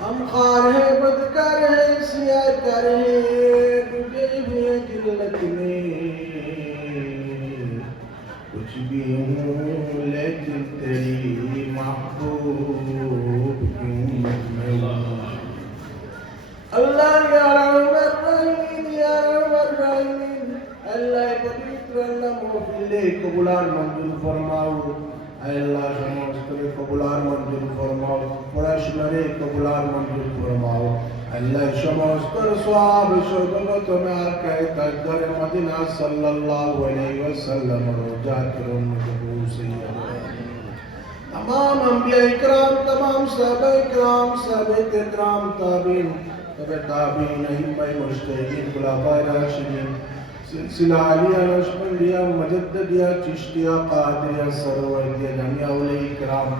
ہم خارے بد کر ہیں، سیاہ کر ہیں ڈوبے ہوئے جنت میں کچھ بھی ہوں، لیکن تیری محبوب کیوں میں۔ اللہ یا رحمت رحمین یا رحمت رحمین اللہ پتر، اللہ محفلے قبولان منظور فرماؤ۔ আল্লাহ সমস্ত কবুলার মঞ্জুর ফরমাও পড়াশোনারে কবুলার মঞ্জুর ফরমাও আল্লাহ সমস্ত সওয়াব সর্বপ্রথম আর কে তাজদার মদিনা সাল্লাল্লাহু আলাইহি ওয়াসাল্লাম রোজা করুন মুসিয়া तमाम अंबिया इकराम तमाम साहबा इकराम साबित इकराम ताबीन तबे ताबीन अहिम्मा मुजतहिदीन खुलाफाए राशिदीन سلسله عالیه يا مجددیه يا قادریه يا جمعی اولی اکرام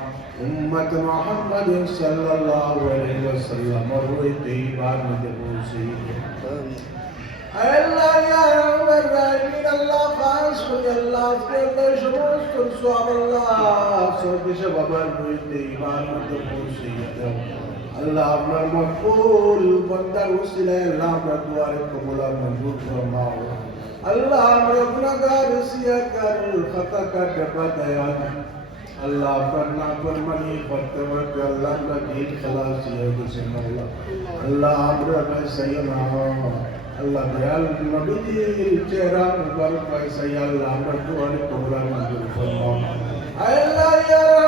امت محمد صلى الله عليه وسلم اور روئے مجبور سے اے اللہ یا رحم الرحمین خاص مجھے الله مجبور اللہ اپنا مقبول بندر وسیلہ اللہ اپنا دوارے قبولہ منظور فرماؤ۔ اللہ اپنا اپنا گار سیہ کر، خطا کا ڈبا دیا اللہ اپنا فرمانی فتوہ کہ اللہ اپنا دیت خلاص ہے۔ کسی مولا اللہ اپنا اپنا سیم آمان اللہ بیال نبی جی چہرہ مبارک میں سیہ اللہ اپنا دوارے قبولہ منظور فرماؤ۔ اللہ، یا رب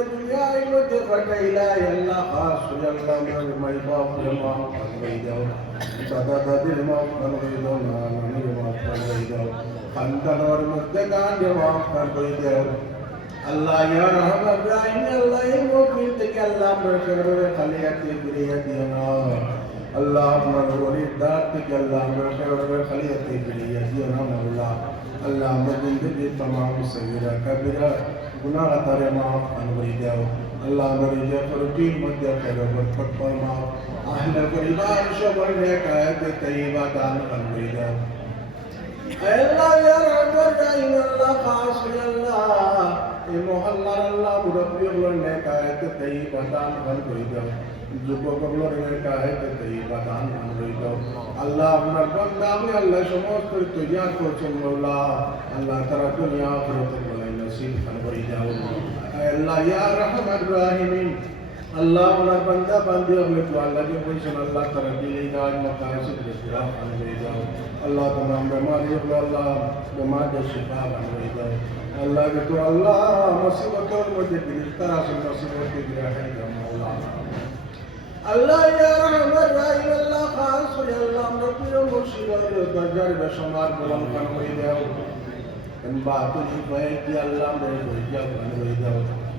ضربك إلى يلا خاص يلا نعم من الميضاء يلا الغيدو تدد الموت الغيدو نعم ما من الموت الغيدو خندنور مدقان يوافق الغيدو الله يا رحم إبراهيم الله يموتك الله مرشد خليك بريك يا. نار اللهم الولي ذاتك اللهم خير خليك بريك يا الله اللهم جندي تمام سيدك بلا गुनाह तारे मां अनुग्रह ॾियो আল্লাহ আমার ইজা করো দিন মধ্যে খেলো বরকত ফরমাও আহল পরিবার সবার নেকায়াতে তাইবা দান বান্দি দাও আল্লাহ, ইয়া রাব্বুল রাহিম আল্লাহ খাস আল্লাহ। এ মহল্লার আল্লাহ মুরব্বি গুলো নেকায়াতে তাইবা দান বান্দি দাও যুবকগুলোর নেকায়াতে তাইবা দান বান্দি দাও আল্লাহ আপনার বান্দা, আমি আল্লাহ সমস্ত তৈয়ার করছেন, মৌলা। আল্লাহ তারা দুনিয়া আখিরাত বলে নসিব করে দাও আল্লাহ ইয়া রহমান রাহিমিন আল্লাহ ওনার বান্দা বান্দি হলে তো আল্লাহকে বলছেন আল্লাহ তারা দিয়ে দাও আল্লাহ তারা সুখে শিফা বানিয়ে দাও আল্লাহ তোমার বেমারি হলে আল্লাহ বেমারকে শিফা বানিয়ে দাও আল্লাহকে তো আল্লাহ মুসিবতের মধ্যে গ্রেফতার আসুন মুসিবতকে গ্রেফতার করো আল্লাহ আল্লাহ ইয়া রহমান রাহিম আল্লাহ খাস হয়ে আল্লাহ আমরা প্রিয় মুর্শিদার দরজার বেসমার বলন কান হয়ে দাও কিংবা তুমি ভয় দিয়ে আল্লাহ আমরা হয়ে যাও হয়ে যাও